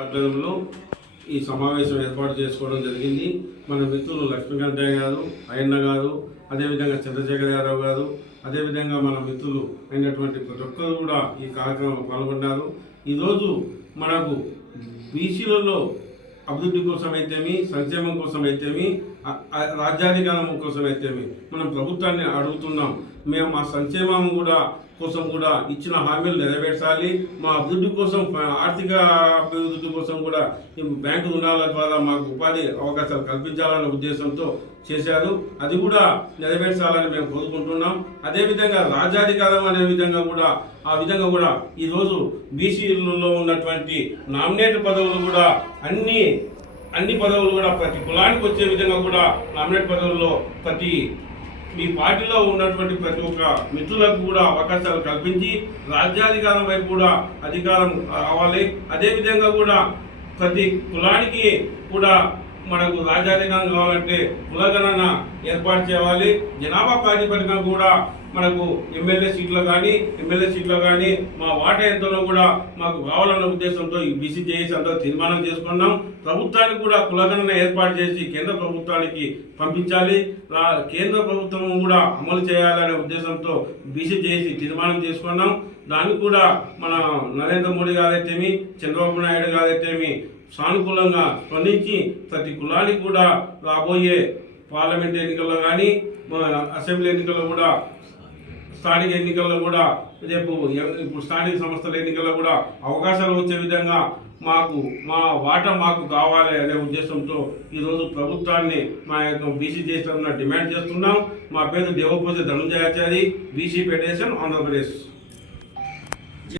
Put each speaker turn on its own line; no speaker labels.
ఆధ్వర్యంలో ఈ సమావేశం ఏర్పాటు చేసుకోవడం జరిగింది. మన మిత్రులు లక్ష్మీకాంతయ్య గారు అయ్యన్న గారు అదేవిధంగా చంద్రశేఖర్ యాదవ్ గారు అదేవిధంగా మన మిత్రులు అయినటువంటి ప్రతి ఒక్కరు కూడా ఈ కార్యక్రమంలో పాల్గొన్నారు. ఈరోజు మనకు బీసీలలో అభివృద్ధి కోసం అయితేమి సంక్షేమం కోసం అయితేమి రాజ్యాధికారం కోసం అయితేమి మనం ప్రభుత్వాన్ని అడుగుతున్నాం. మేము మా సంక్షేమం కూడా కోసం కూడా ఇచ్చిన హామీలు నెరవేర్చాలి. మా అభివృద్ధి కోసం ఆర్థిక అభివృద్ధి కోసం కూడా బ్యాంకు రుణాల ద్వారా మాకు ఉపాధి అవకాశాలు కల్పించాలనే ఉద్దేశంతో చేశారు. అది కూడా నెరవేర్చాలని మేము కోరుకుంటున్నాం. అదేవిధంగా రాజ్యాధికారం అనే విధంగా కూడా ఆ విధంగా కూడా ఈరోజు బీసీలలో ఉన్నటువంటి నామినేట్ పదవులు కూడా అన్ని అన్ని పదవులు కూడా ప్రతి కులానికి వచ్చే విధంగా కూడా నామినేట్ పదవుల్లో ప్రతి మీ పార్టీలో ఉన్నటువంటి ప్రతి ఒక్క మిత్రులకు కూడా అవకాశాలు కల్పించి రాజ్యాధికారం వైపు కూడా అధికారం రావాలి. అదేవిధంగా కూడా ప్రతి కులానికి కూడా మనకు రాజ్యాధికారం కావాలంటే కులగణన ఏర్పాటు చేయాలి. జనాభా ప్రాతిపదికన కూడా మనకు ఎమ్మెల్యే సీట్లో కానీ ఎమ్మెల్యే సీట్లో కానీ మా వాటా ఎంతలో కూడా మాకు కావాలన్న ఉద్దేశంతో ఈ బీసీ చేసి అంతా తీర్మానం చేసుకున్నాం. ప్రభుత్వానికి కూడా కులగణన ఏర్పాటు చేసి కేంద్ర ప్రభుత్వానికి పంపించాలి. రా- కేంద్ర ప్రభుత్వం కూడా అమలు చేయాలనే ఉద్దేశంతో బీసీ చేసి తీర్మానం చేసుకున్నాం. దానికి కూడా మన నరేంద్ర మోడీ గారైతేమి చంద్రబాబు నాయుడు గారైతేమి సానుకూలంగా స్పందించి ప్రతి కులానికి కూడా రాబోయే పార్లమెంట్ ఎన్నికల్లో కానీ అసెంబ్లీ ఎన్నికల్లో కూడా స్థానిక ఎన్నికల్లో కూడా రేపు ఇప్పుడు స్థానిక సంస్థల ఎన్నికల్లో కూడా అవకాశాలు వచ్చే విధంగా మాకు మా వాటా మాకు కావాలి అనే ఉద్దేశంతో ఈరోజు ప్రభుత్వాన్ని మా యొక్క బీసీ చేస్తున్న డిమాండ్ చేస్తున్నాం. మా పేరు Devapuja Dhanunjayachari B C federation Andhra Pradesh.